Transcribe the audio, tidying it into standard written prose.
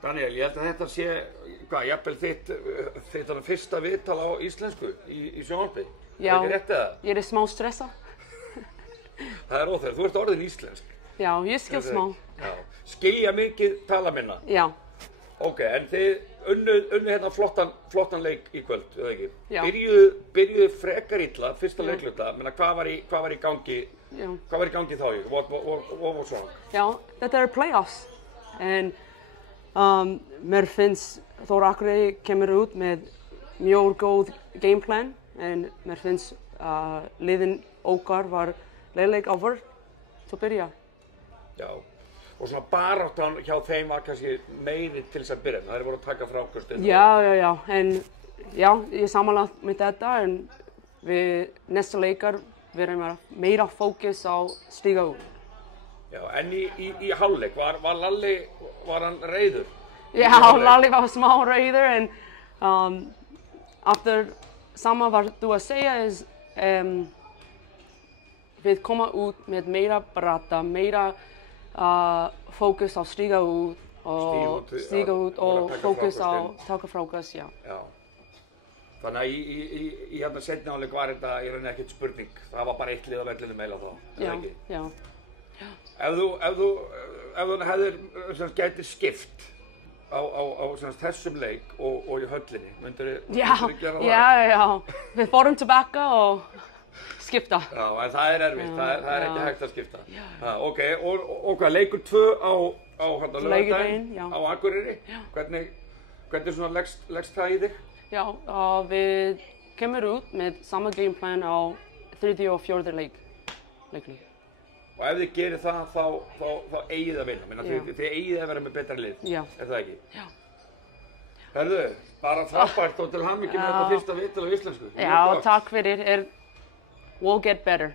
Daniel, ég held að þetta sé, jafnvel þitt fyrsta viðtal á íslensku í sjónvarpi. Já, ekki rétt eða? Ég smá stressað. Það óþægilegt, þú ert orðin íslensk. Já, ég skil smá. Já. Skilja mikið, tala minna? Já. Ok, en þið unnu hérna flottan leik í kvöld, eða ekki? Já. Byrjuðu frekar illa, fyrsta leikluta, menna hvað var í gangi? Já. Hvað var í gangi þá? What was wrong? Já, þetta playoffs. En mér finnst Þór Akureyri kemur út með mjög góð gameplan, en mér finnst liðin okkar var leiðileg á vörn til að byrja. Já. Og svona baráttan hjá þeim var kannski meiri til þess að byrja, það voru að taka frákast. Já, en já, ég sammála með þetta, en við næsta leikar verðum meira fókus á stíga út. Já, en í hálfleik, var Lalli, var hann reiður? Já, Lalli var smá reiður, en aftur sama var þú að segja, við koma út með meira barata, meira fókus á stíga út og fókus á taka frákast, já. Þannig að í hérna seinni hálfleik var þetta í rauninni ekkert spurning, það var bara eitt lið á vellinum meila þá, eða ekki? Já. Ef þú hefðir gætir skipt á þessum leik og í höllinni, myndirðu gera það? Já, við fórum tilbaka og skipta. Já, en það er erfitt, það er ekki hægt að skipta. Ok, og hvað, leikur 2 á laugardaginn, á Akureyri? Hvernig svona leggst það í þig? Já, við kemur út með sama gameplan á 3. og 4. leikli. Og ef þið gerir það, þá eigið að vinna. Þið eigið að vera með betra lið, er það ekki? Já. Herðu, bara frábært og til hamingju með þetta fyrsta viðtal á íslensku. Já, takk fyrir. We'll get better.